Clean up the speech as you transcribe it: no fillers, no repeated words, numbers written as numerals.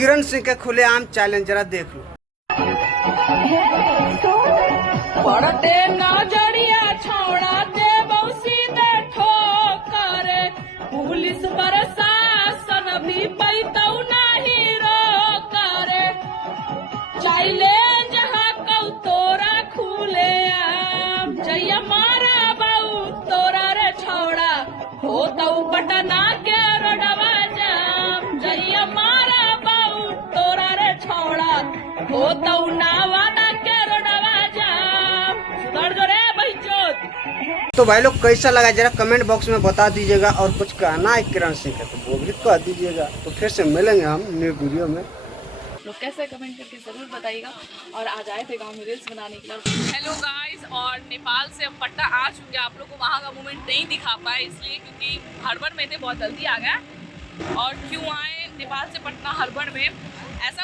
किरण सिंह के खुलेआम चैलेंज जरा देख लो। पड़ते नजरिया छोड़ा दे सीधे ठोकर, पुलिस प्रशासन भी पैतौ नहीं रोकर, चैलेंज हकौ तोरा खुले आम, जैया मारा बाऊ तोरा रे छोड़ा होतौ पटना के रोडवा जाम, जैया मारा बाऊ तोरा रे छोड़ा होतौ नावादा के रोडवा जाम, सुधर जो रे बहिचोद। तो भाई लोग कैसा लगा जरा कमेंट बॉक्स में बता दीजिएगा, और कुछ कहना है किरण सिंह का तो वो भी कह दीजिएगा। तो फिर से मिलेंगे हम न्यू वीडियो में। लोग कैसे कमेंट करके जरूर बताइएगा। और आज आए थे गांव में रील्स बनाने के लिए। हेलो गाइस, और नेपाल से हम पटना आ चुके हैं। आप लोग को वहाँ का मोमेंट नहीं दिखा पाए इसलिए क्योंकि हड़बड़ में थे, बहुत जल्दी आ गया। और क्यों आए नेपाल से पटना हड़बड़ में, ऐसा